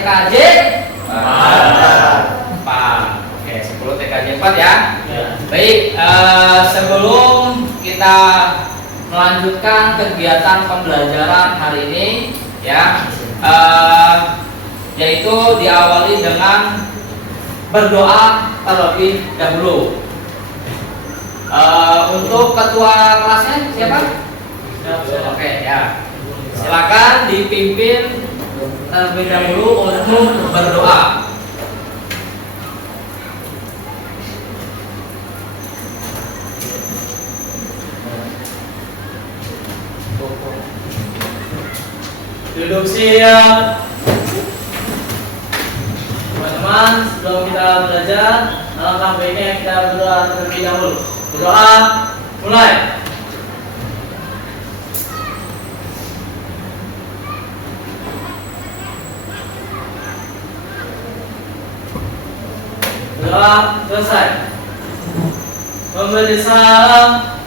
TKJ 4. Oke, 10 TKJ 4 ya. Baik, sebelum kita melanjutkan kegiatan pembelajaran hari ini ya, yaitu diawali dengan berdoa terlebih dahulu. Untuk ketua kelasnya siapa? Oke ya, silakan dipimpin terlebih dahulu untuk berdoa. Duduk siap. Teman-teman, sebelum kita belajar, alangkah baiknya kita berdoa terlebih dahulu. Berdoa, mulai. Berdoa selesai. Memberi salam.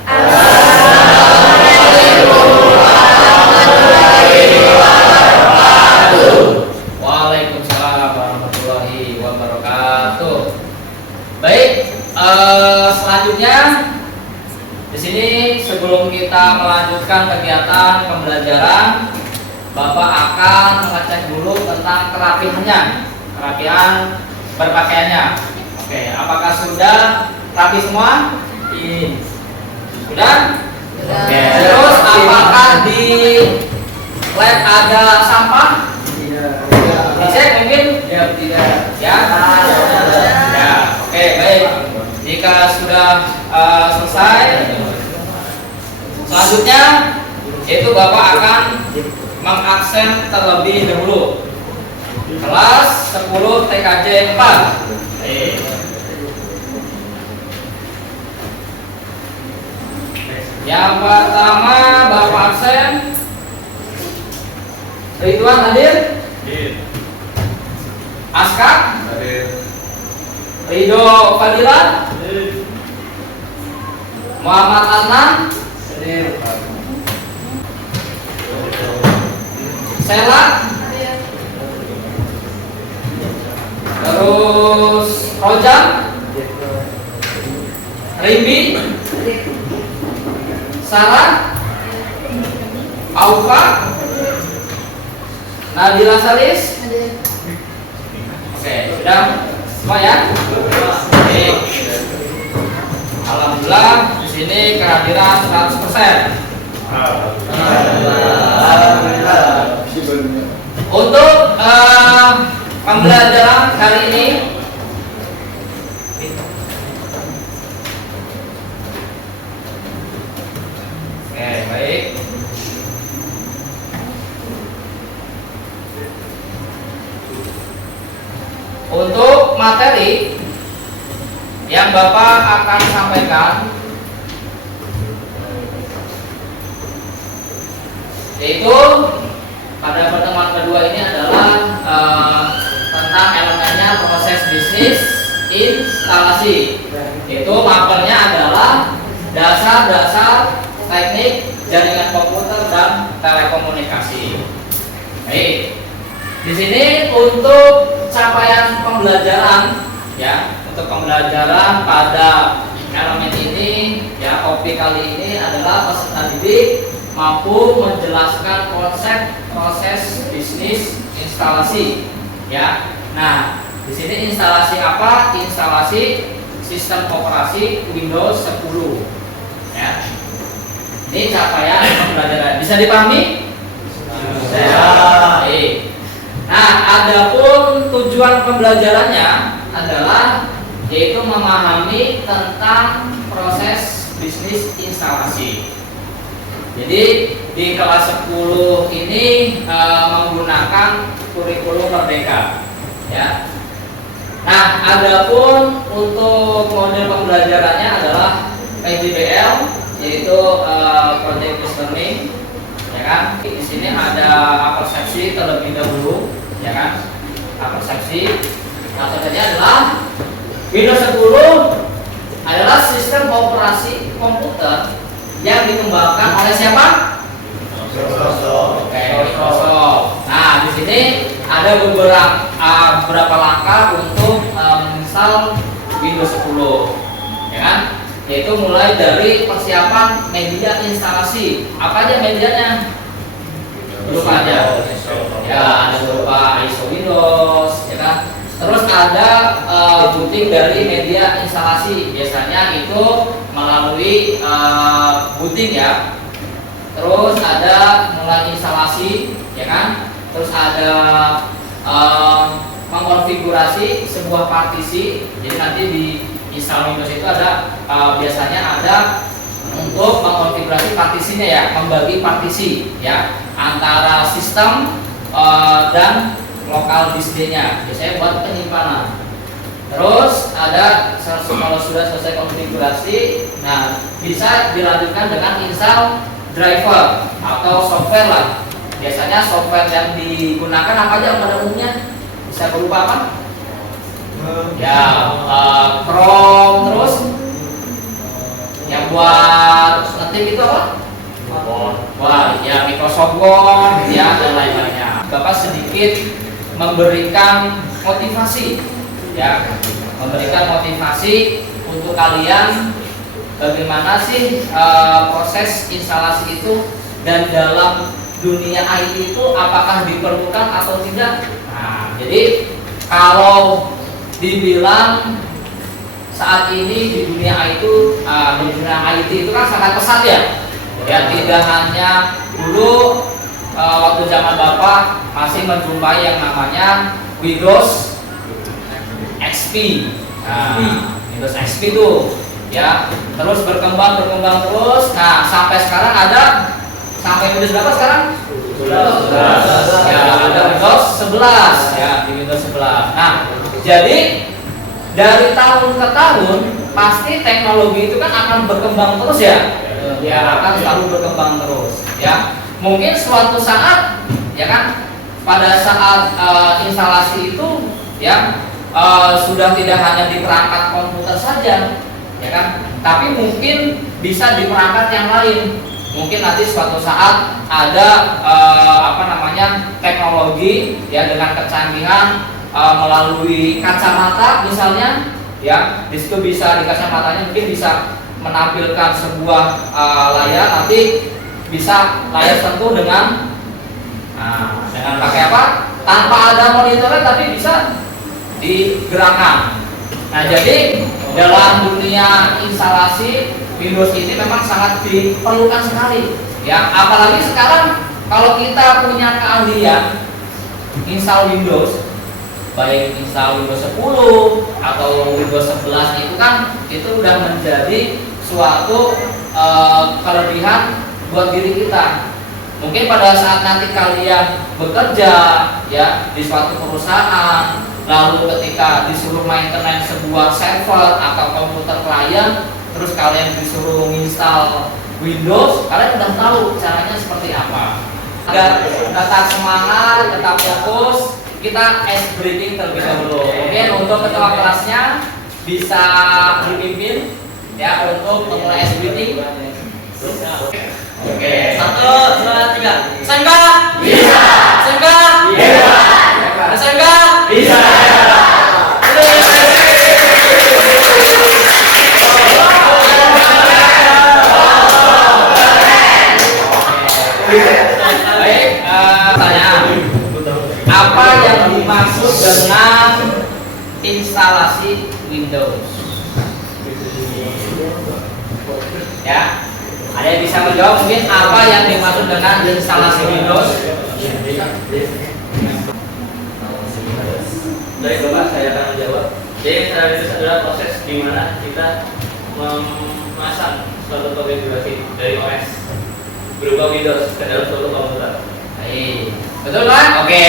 Waalaikumsalam warahmatullahi wabarakatuh. Baik, selanjutnya di sini sebelum kita melanjutkan kegiatan pembelajaran, Bapak akan mengecek dulu tentang kerapihan berpakaiannya. Oke, apakah sudah rapi semua? Sudah? Oke. Terus apakah di lab ada sampah? Dicek mungkin? Tidak. Ya. Oke, baik. Jika sudah selesai, selanjutnya itu Bapak akan mengabsen terlebih dahulu kelas 10 TKJ 4. Yang pertama Bapak absen. Ridwan hadir? Aska? Ridho Fadilan? Muhammad Adnan? Sela? Terus Rojak? Rimbi? Sarah? Aufa? Nadila Salis? Oke, sudah semua ya? Oke. Alhamdulillah di sini kehadiran 100%. Untuk pembelajaran kali ini oke, baik. Untuk materi yang Bapak akan sampaikan yaitu pada pertemuan kedua ini adalah tentang elemennya proses bisnis instalasi. Itu mapernya adalah dasar-dasar teknik jaringan komputer dan telekomunikasi. Baik. Di sini untuk capaian pembelajaran ya, untuk pembelajaran pada elemen ini ya, topik kali ini adalah peserta didik mampu menjelaskan konsep proses bisnis instalasi ya. Nah, di sini instalasi apa? Instalasi sistem operasi Windows 10 ya. Ini capaian pembelajaran. Bisa dipahami? Bisa. Baik. Nah, adapun tujuan pembelajarannya adalah yaitu memahami tentang proses bisnis instalasi. Jadi di kelas 10 ini menggunakan kurikulum Merdeka ya. Nah, adapun untuk model pembelajarannya adalah PJBL, yaitu Project Based Learning ya kan. Di sini ada persepsi terlebih dahulu ya kan. Persepsi contohnya adalah Windows 10 adalah sistem operasi komputer yang dikembangkan oleh siapa? Microsoft. Oke, Microsoft. Nah, di sini ada ada beberapa langkah untuk menginstal Windows 10, ya kan? Yaitu mulai dari persiapan media instalasi. Apa aja medianya? Belum aja. Ya, ada berupa ISO Windows, ya kan? Terus ada booting dari media instalasi. Biasanya itu melalui booting ya. Terus ada mulai instalasi, ya kan? Terus ada mengkonfigurasi sebuah partisi. Jadi nanti di install Windows itu ada biasanya ada untuk mengkonfigurasi partisinya ya, membagi partisi ya antara sistem dan lokal disknya. Biasanya buat penyimpanan. Terus ada kalau sudah selesai konfigurasi, nah bisa dilanjutkan dengan install driver atau software lah. Biasanya software yang digunakan apa aja pada umumnya? Bisa berupa apa? Ya, Chrome, terus yang buat ngetik itu apa? Wah, ya Microsoft Word, ya dan lain-lainnya. Bapak sedikit memberikan motivasi, ya, memberikan motivasi untuk kalian bagaimana sih proses instalasi itu dan dalam dunia IT itu apakah diperlukan atau tidak. Nah, jadi kalau dibilang saat ini di dunia IT itu kan sangat pesat ya. Ya tidak hanya dulu waktu zaman Bapak masih menjumpai yang namanya Windows XP. Nah, Windows XP itu ya terus berkembang terus. Nah, sampai sekarang ada sampai Windows berapa sekarang? 11. Ya, ada Windows 11 ya, di Windows 11. Nah, jadi dari tahun ke tahun pasti teknologi itu kan akan berkembang terus ya. Ya, akan selalu berkembang terus ya. Mungkin suatu saat ya kan pada saat instalasi itu ya sudah tidak hanya di perangkat komputer saja ya kan, tapi mungkin bisa di perangkat yang lain. Mungkin nanti suatu saat ada teknologi ya dengan kecanggihan melalui kacamata misalnya ya, di situ bisa di kacamatanya mungkin bisa menampilkan sebuah layar, nanti bisa layar sentuh dengan pakai apa? Tanpa ada monitornya tapi bisa digerakkan. Nah, jadi dalam dunia instalasi Windows ini memang sangat diperlukan sekali ya, apalagi sekarang kalau kita punya keahlian install Windows, baik install Windows 10 atau Windows 11 itu kan itu udah menjadi suatu kelebihan buat diri kita. Mungkin pada saat nanti kalian bekerja ya di suatu perusahaan, lalu ketika disuruh maintenance sebuah server atau komputer klien, terus kalian disuruh menginstal Windows, kalian udah tahu caranya seperti apa. Agar tetap semangat, tetap fokus, kita ice breaking terlebih dahulu. Mungkin untuk ketua kelasnya bisa dipimpin ya untuk memulai ice breaking. Oke, 1, 2, 3. SMK bisa. SMK bisa. SMK bisa. Baik, pertanyaan. Apa yang dimaksud dengan instalasi Windows? Ya, ada yang bisa menjawab mungkin apa yang dimaksud dengan instalasi Windows? Baik Bapak, saya akan menjawab. Jadi instalasi adalah proses di mana kita memasang suatu konfigurasi dari OS berupa Windows ke dalam suatu komputer. Baik, betul kan? Oke.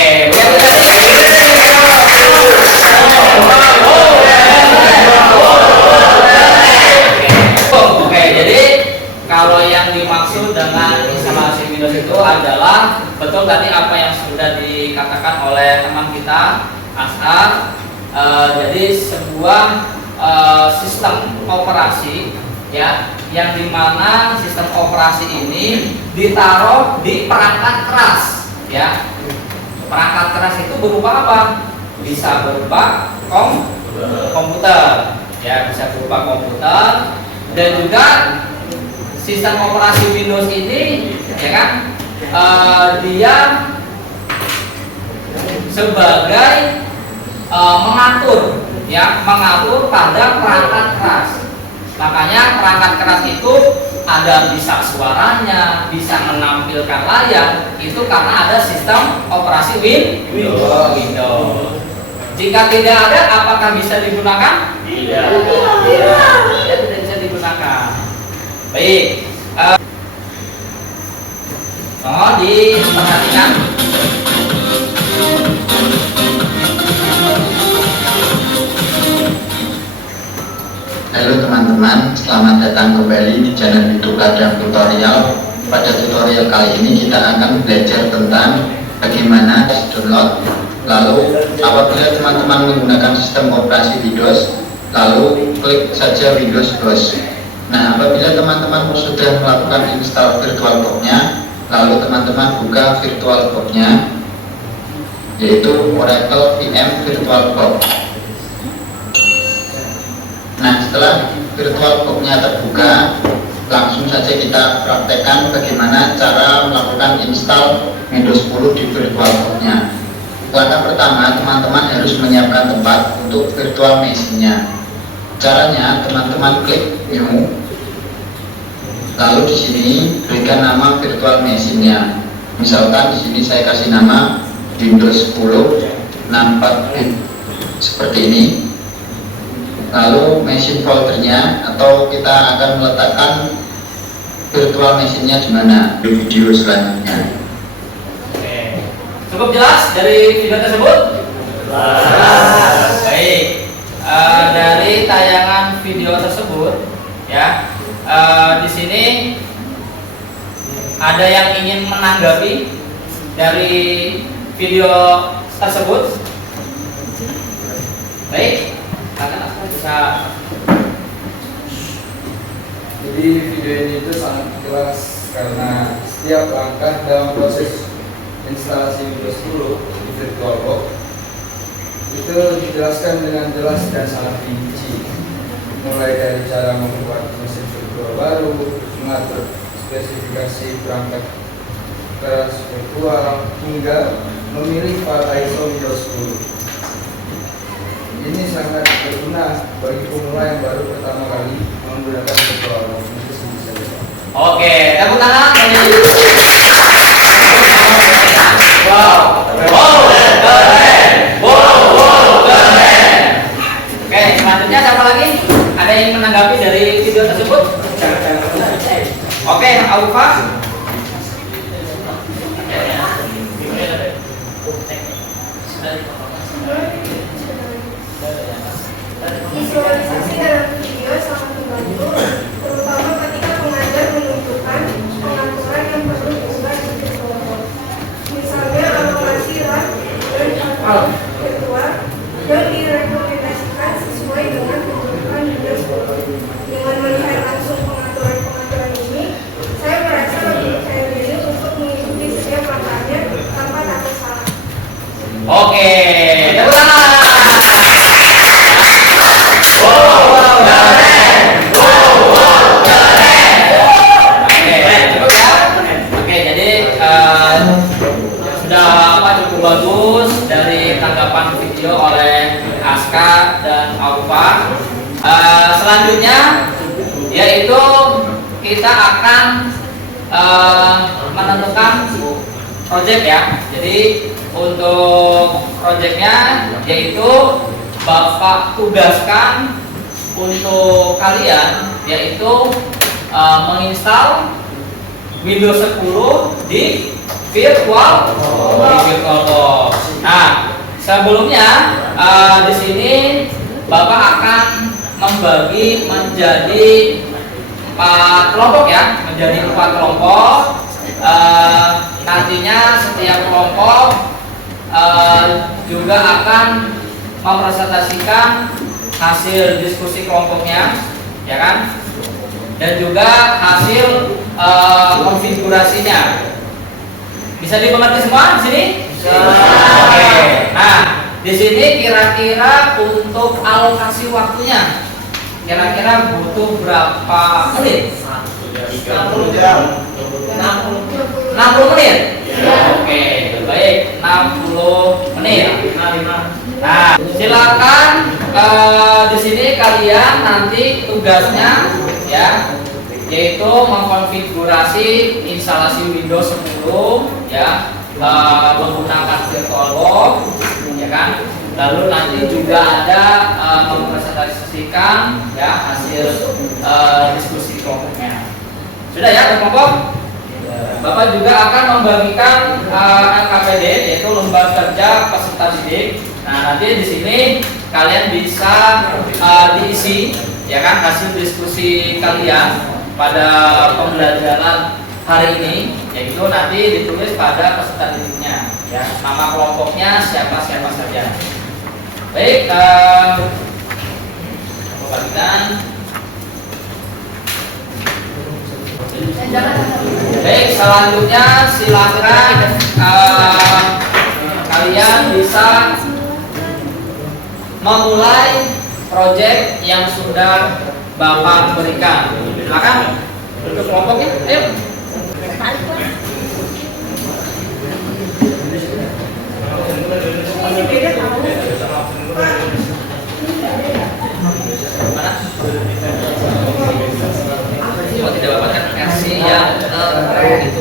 Oke, jadi kalau yang dimaksud dengan instalasi Windows itu adalah betul tadi apa yang sudah dikatakan oleh teman kita Ashar. Jadi sebuah sistem operasi ya, yang dimana sistem operasi ini ditaruh di perangkat keras ya. Perangkat keras itu berupa apa? Bisa berupa komputer, ya, bisa berupa komputer, dan juga sistem operasi Windows ini, ya kan, dia sebagai mengatur, ya, mengatur pada perangkat keras. Makanya perangkat keras itu ada bisa suaranya, bisa menampilkan layar, itu karena ada sistem operasi Windows. Jika tidak ada, apakah bisa digunakan? Tidak. Ya, tidak bisa digunakan. Baik. Diperhatikan. Halo teman-teman, selamat datang kembali di channel YouTube Kadang Tutorial. Pada tutorial kali ini kita akan belajar tentang bagaimana download. Lalu apabila teman-teman menggunakan sistem operasi Windows, lalu klik saja Windows BOS. Nah, apabila teman-teman sudah melakukan install VirtualBox-nya, lalu teman-teman buka VirtualBox-nya, yaitu Oracle VM VirtualBox. Nah, setelah VirtualBox-nya terbuka, langsung saja kita praktekkan bagaimana cara melakukan install Windows 10 di VirtualBox-nya. Langkah pertama, teman-teman harus menyiapkan tempat untuk virtual machine-nya. Caranya, teman-teman klik New, lalu di sini berikan nama virtual machine-nya. Misalkan di sini saya kasih nama Windows 10 64-bit seperti ini. Lalu machine foldernya, atau kita akan meletakkan virtual machine-nya di mana di video selanjutnya. Oke. Cukup jelas dari video tersebut? Jelas. Baik. Dari tayangan video tersebut, ya, di sini ada yang ingin menanggapi dari video tersebut? Baik. Bisa. Jadi video ini itu sangat jelas karena setiap langkah dalam proses instalasi Windows 10 di VirtualBox itu dijelaskan dengan jelas dan sangat rinci, mulai dari cara membuat mesin virtual baru, mengatur spesifikasi perangkat keras virtual, hingga memilih file ISO Windows 10. Ini sangat berguna bagi pemula yang baru pertama kali menggunakan VirtualBox. Oke, tepuk tangan. Wow, keren. Wow, keren. Oke, selanjutnya siapa lagi? Ada yang menanggapi dari video tersebut? Oke, Aufa. Visualisasi dalam video sangat membantu, terutama ketika pengajar menunjukkan pengaturan yang perlu diubah di VirtualBox. Misalnya alokasi RAM dan hardware virtual yang direkomendasikan sesuai dengan kebutuhan Windows 10. Dengan melihat langsung pengaturan-pengaturan ini, saya merasa lebih percaya diri untuk mengikuti setiap langkahnya tanpa takut salah. Oke, tepuk tangan. Bagus dari tanggapan video oleh Aska dan Aufa. Selanjutnya yaitu kita akan menentukan project, ya. Jadi untuk projectnya yaitu Bapak tugaskan untuk kalian yaitu menginstal Windows 10 di VirtualBox. Nah, sebelumnya di sini Bapak akan membagi menjadi 4 kelompok, ya, menjadi 4 kelompok. Nantinya setiap kelompok juga akan mempresentasikan hasil diskusi kelompoknya, ya kan, dan juga hasil konfigurasinya. Bisa dimengerti semua di sini? Oke. Nah, di sini kira-kira untuk alokasi waktunya, kira-kira butuh berapa menit? 60 jam. 60 menit? Oke, baik, 60 menit. Nah, silakan di sini kalian nanti tugasnya ya, yaitu mengkonfigurasi instalasi Windows 10 ya, menggunakan VirtualBox ya kan. Lalu nanti juga ada mempresentasikan ya hasil diskusi kelompoknya. Sudah ya kelompok? Bapak juga akan membagikan LKPD, yaitu lembar kerja peserta didik. Nah, nanti di sini kalian bisa diisi ya kan hasil diskusi kalian pada pembelajaran hari ini, yaitu nanti ditulis pada peserta didiknya ya, nama kelompoknya siapa saja. Baik, bagikan. Baik, selanjutnya silakan kalian bisa memulai proyek yang sudah Bapak berikan. Silakan untuk kelompoknya, ayo. Mana? Kalau tidak Bapak kan kasih yang gitu.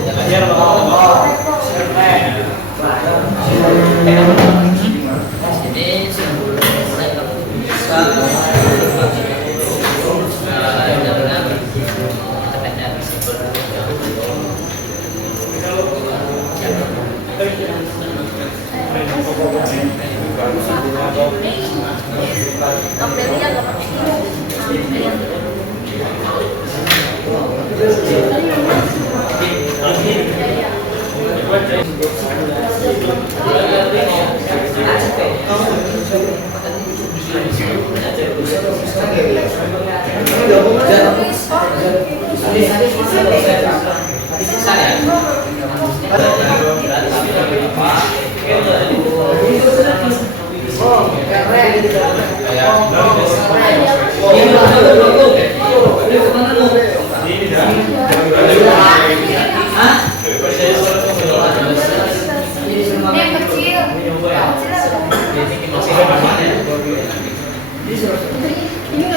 Ini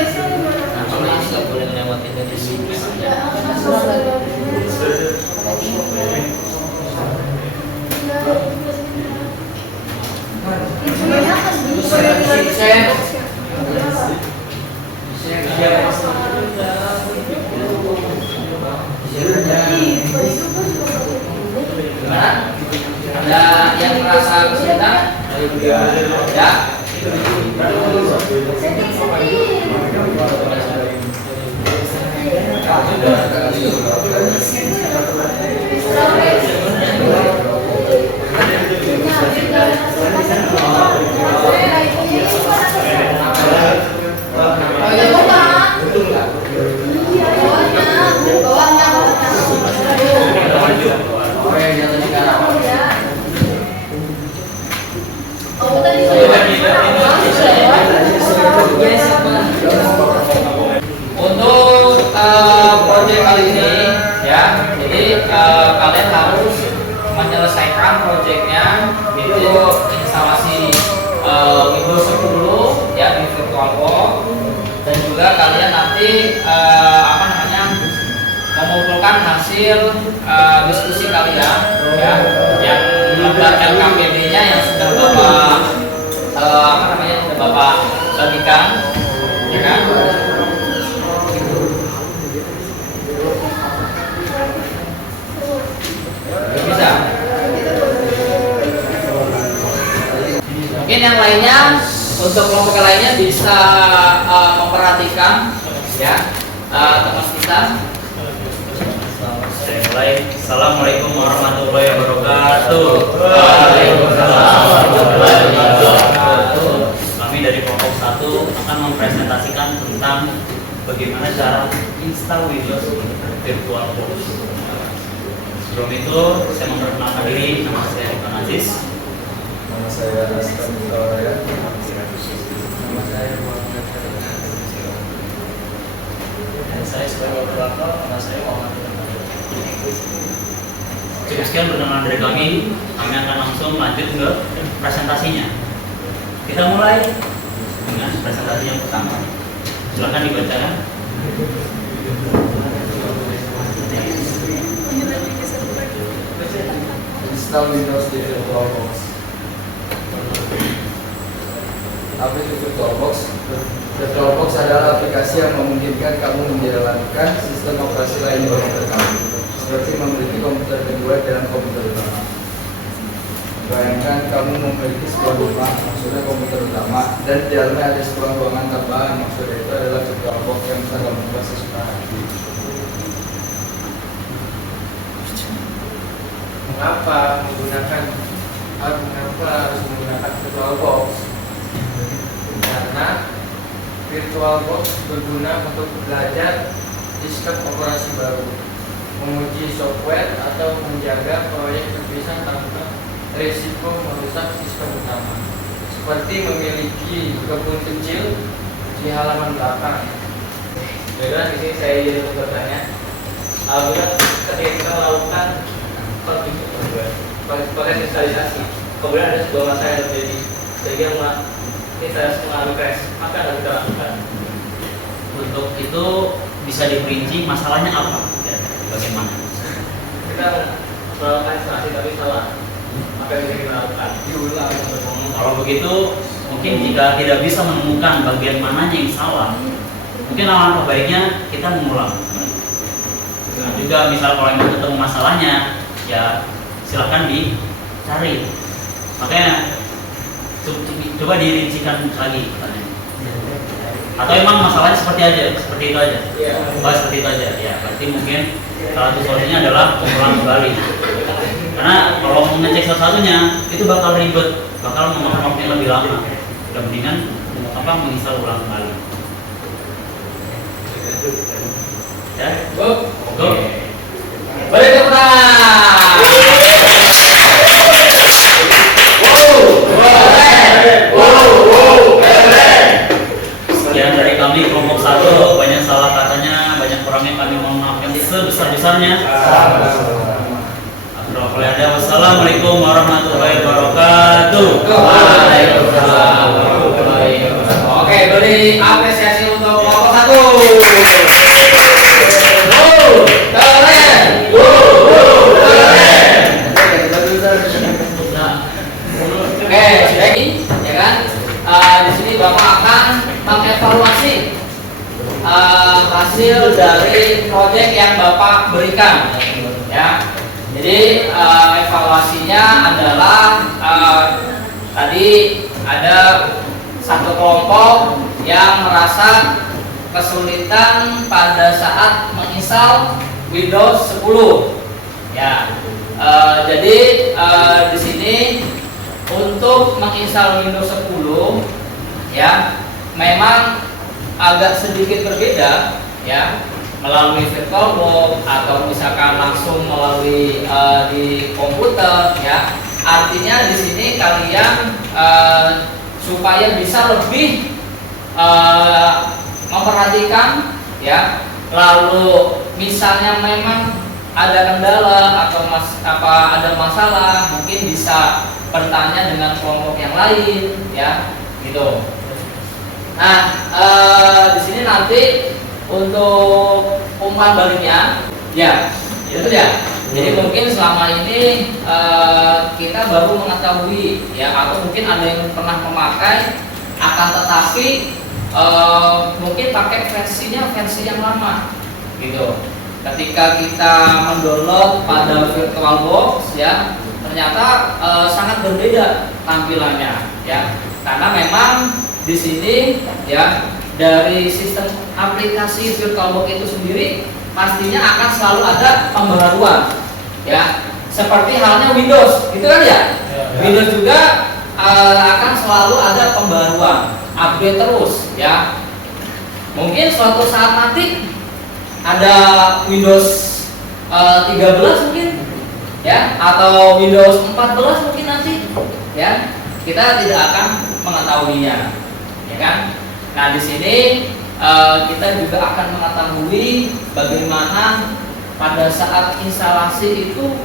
ada yang merasa kesulitan? Ya. Untuk proyek kali ini ya, jadi kalian harus menyelesaikan proyeknya itu instalasi Windows 10 ya di VirtualBox, dan juga kalian nanti mengumpulkan hasil diskusi kalian ya, yang lembar LKPD-nya yang sudah Bapak bagikan ya kan. Bisa. Mungkin yang lainnya, untuk kelompok lainnya bisa memperhatikan ya teman kita. Assalamualaikum warahmatullahi wabarakatuh. Waalaikumsalam warahmatullahi wabarakatuh. Kami dari kelompok 1 akan mempresentasikan tentang bagaimana cara install Windows VirtualBox. Sebelum itu, saya memperkenalkan diri, nama saya Ivan Aziz. Nama saya Askan Mutawaya. Nama saya Muhammad Ferdinand. Dan saya sebagai moderator, nama saya Muhammad Ferdinand. Cukup sekian perkenalan dari kami akan langsung lanjut ke presentasinya. Kita mulai dengan presentasi yang pertama. Silakan dibacakan. Install Windows di VirtualBox. Apa itu VirtualBox? VirtualBox adalah aplikasi yang memungkinkan kamu menjalankan sistem operasi lain di komputer kamu, seperti memiliki komputer kedua dan komputer utama. Bayangkan kamu memiliki sebuah rumah, maksudnya komputer utama, dan di dalamnya ada sebuah ruangan tambahan, maksudnya itu adalah VirtualBox yang bisa kamu buka sesuka hati. Mengapa harus menggunakan VirtualBox? Karena VirtualBox berguna untuk belajar sistem operasi baru, menguji software atau menjaga proyek terpisah tanpa risiko merusak sistem utama, seperti memiliki kebun kecil di halaman belakang. Jadi di sini saya jadi bertanya, apabila ketika melakukan proses instalisasi, kemudian ada sebuah masalah yang terjadi sehingga instalasi mengalami crash, maka harus kita lakukan. Untuk itu bisa diperinci masalahnya apa? Ya, bagaimana? Kita melakukan instalasi tapi salah, maka bisa kita lakukan. Diulang. Kalau begitu, mungkin jika tidak bisa menemukan bagian mananya yang salah, mungkin alangkah baiknya kita mengulang. Nah, juga misal kalau memang ketemu masalahnya, ya silahkan dicari. Makanya coba dirincikan lagi pertanyaan. Atau emang masalahnya seperti itu aja. Iya. Seperti itu aja. Ya, berarti mungkin salah satu solusinya adalah mengulang kembali. Karena kalau mengecek satu-satunya itu bakal ribet, bakal memakan waktu yang lebih lama. Udah mendingan menginstal ulang kembali. Ya, go. Balik ke Sekian dari kami kelompok 1, banyak salah katanya, banyak kurangnya kami mohon maaf yang sebesar-besarnya. Wassalamualaikum warahmatullahi wabarakatuh. Waalaikumsalam warahmatullahi wabarakatuh. Oke, beri apresiasi untuk kelompok 1. Keren. Oke, sudah ini, ya kan? Di sini Bapak akan mengevaluasi hasil dari proyek yang Bapak berikan, ya. Jadi evaluasinya adalah tadi ada satu kelompok yang merasa kesulitan pada saat menginstal Windows 10, ya. Jadi di sini untuk menginstal Windows 10, ya, memang agak sedikit berbeda, ya, melalui VirtualBox atau misalkan langsung melalui di komputer, ya. Artinya di sini kalian supaya bisa lebih memperhatikan, ya. Lalu misalnya memang ada kendala atau ada masalah, mungkin bisa bertanya dengan kelompok yang lain, ya, gitu. Nah, di sini nanti untuk umpan baliknya, ya, itu ya. Jadi mungkin selama ini kita baru mengetahui, ya, atau mungkin ada yang pernah memakai, akan tetapi mungkin pakai versi yang lama, gitu. Ketika kita mendownload pada VirtualBox, ya, ternyata sangat berbeda tampilannya, ya, karena memang di sini, ya, dari sistem aplikasi VirtualBox itu sendiri pastinya akan selalu ada pembaruan, ya, seperti halnya Windows, gitu kan ya? Windows juga akan selalu ada pembaruan, update terus, ya. Mungkin suatu saat nanti ada Windows 13 mungkin, ya, atau Windows 14 mungkin nanti, ya. kita tidak akan mengetahuinya, ya kan? Nah di sini kita juga akan mengetahui bagaimana pada saat instalasi itu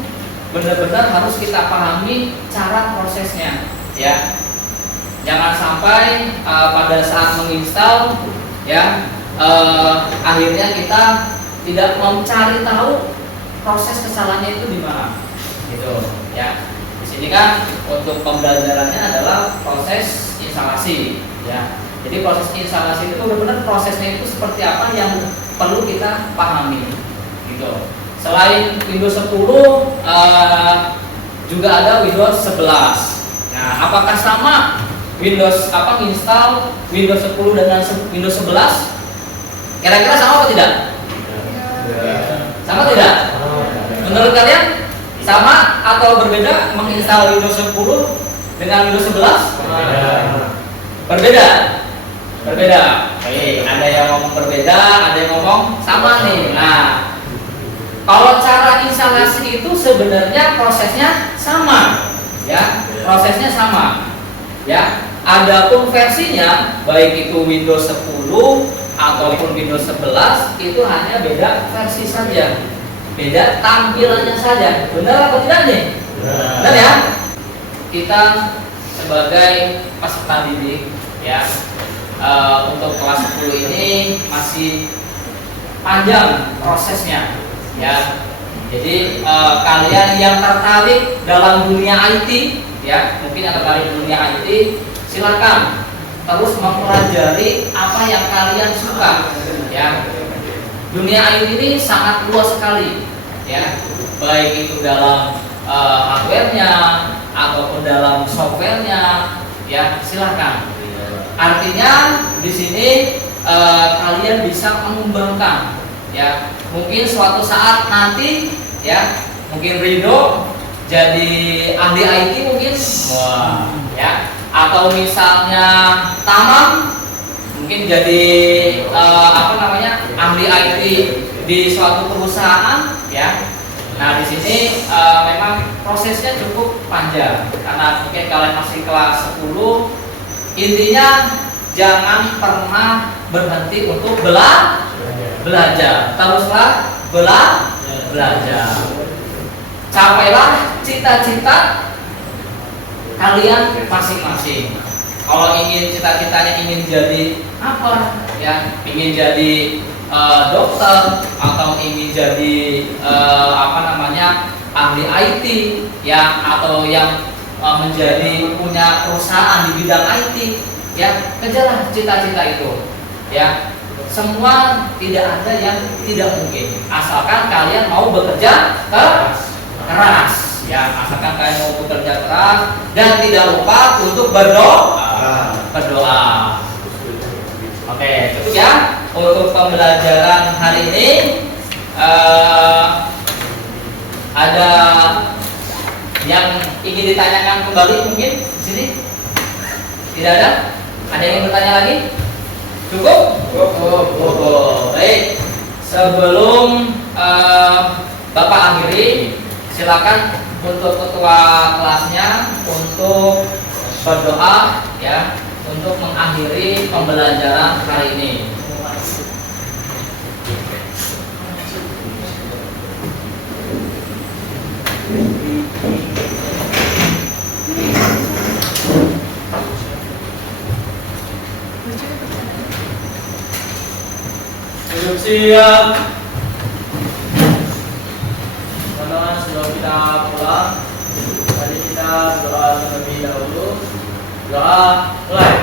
benar-benar harus kita pahami cara prosesnya, ya. Jangan sampai pada saat menginstal, ya, akhirnya kita tidak mencari tahu proses kesalahannya itu di mana, gitu, ya. Di sini kan untuk pembelajarannya adalah proses instalasi, ya. Jadi proses instalasi itu benar-benar prosesnya itu seperti apa yang perlu kita pahami, gitu. Selain Windows 10 juga ada Windows 11. Nah, apakah sama Windows install Windows 10 dengan Windows 11? Kira-kira sama atau tidak? Sama tidak? Menurut kalian sama atau berbeda menginstal Windows 10 dengan Windows 11? Berbeda. Berbeda. Oke, ada yang ngomong berbeda, ada yang ngomong sama nih. Nah, kalau cara instalasi itu sebenarnya prosesnya sama, ya, prosesnya sama, ya. Adapun versinya, baik itu Windows 10 ataupun Windows 11 itu hanya beda versi saja, beda tampilannya saja. Benar atau tidak nih? Benar ya. Kita sebagai peserta didik, ya, untuk kelas 10 ini masih panjang prosesnya, ya. Jadi kalian yang tertarik dalam dunia IT, ya, mungkin yang tertarik di dunia IT, silakan terus mempelajari apa yang kalian suka, ya. Dunia IT ini sangat luas sekali, ya, baik itu dalam hardware-nya ataupun dalam software-nya, ya, silakan. Artinya di sini kalian bisa mengembangkan, ya. Mungkin suatu saat nanti, ya, mungkin Rido jadi ahli IT mungkin, wah, ya. Atau misalnya Tamam mungkin jadi ahli IT di suatu perusahaan, ya. Nah di sini memang prosesnya cukup panjang karena mungkin kalian masih kelas 10. Intinya jangan pernah berhenti untuk belajar, teruslah belajar. Capailah cita-cita kalian masing-masing. Kalau ingin cita-citanya ingin jadi apa, ya, ingin jadi dokter atau ingin jadi ahli IT, ya, atau yang menjadi punya perusahaan di bidang IT, ya, kejarlah cita-cita itu, ya. Semua tidak ada yang tidak mungkin asalkan kalian mau bekerja keras, ya, asalkan kalian mau bekerja keras dan tidak lupa untuk berdoa. Oke, cukup ya untuk pembelajaran hari ini. Ada yang ingin ditanyakan kembali mungkin di sini? Tidak ada? Ada yang ingin bertanya lagi? Cukup? Cukup. Baik. Sebelum Bapak akhiri, silakan untuk ketua kelasnya untuk berdoa, ya, untuk mengakhiri pembelajaran hari ini. Siap. Teman-teman, sebelum kita pulang, mari kita berdoa terlebih dahulu. Doa mulai.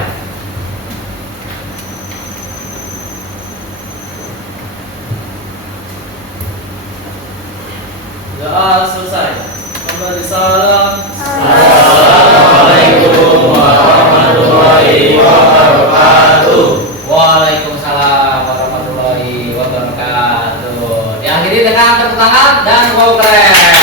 Doa selesai. Kembali salam. Assalamualaikum warahmatullahi wabarakatuh. Waalaikumsalam warahmatullahi wabarakatuh. Diakhiri dengan tepuk tangan dan wow keren.